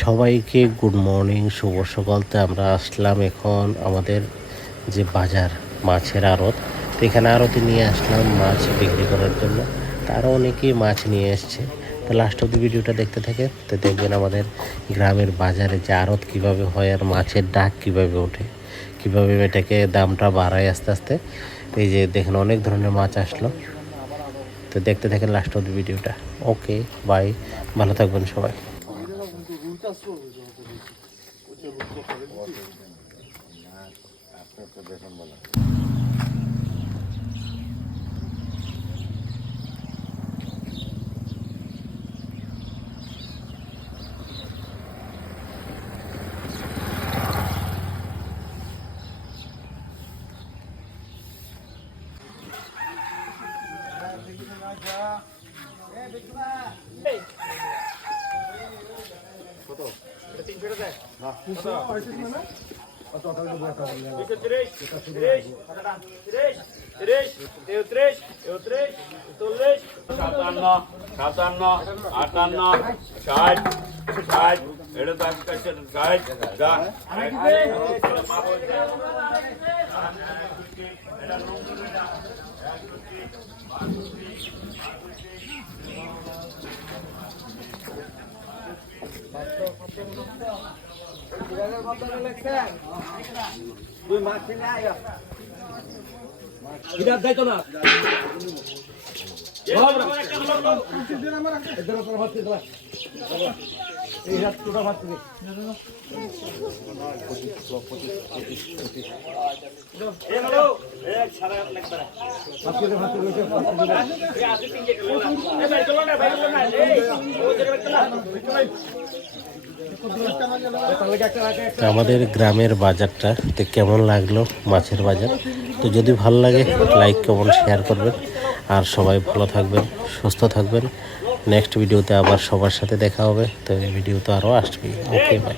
সবাইকে good morning, শুভ সকালতে আমরা আসলাম এখন আমাদের যে বাজার মাছের আড়ত। তো এখানে আড়তে নিয়ে আসলাম মাছ বিক্রি করার জন্য। তারও অনেকেই মাছ নিয়ে এসছে। তো লাস্ট অব দি ভিডিওটা দেখতে থাকে, তো দেখবেন আমাদের গ্রামের বাজারে যে আড়ত কীভাবে হয় আর মাছের ডাক কীভাবে ওঠে, কীভাবে এটাকে দামটা বাড়ায় আস্তে আস্তে। এই যে দেখেন অনেক ধরনের মাছ আসলো। তো দেখতে থাকেন লাস্ট অব দি ভিডিওটা। ওকে বাই, ভালো থাকবেন সবাই। সাতান্ন, সাতান্ন, আটান্ন, ষাট, ষাট, এটা তো আজকাল ষাট, দায়িত্ব না আমাদের গ্রামের বাজারটা তো কেমন লাগলো, মাছের বাজার। তো যদি ভালো লাগে লাইক কমেন্ট শেয়ার করবেন, আর সবাই ভালো থাকবেন, সুস্থ থাকবেন। নেক্সট ভিডিওতে আবার সবার সাথে দেখা হবে। তো এই ভিডিও তো আরও আসবে। Okay bye.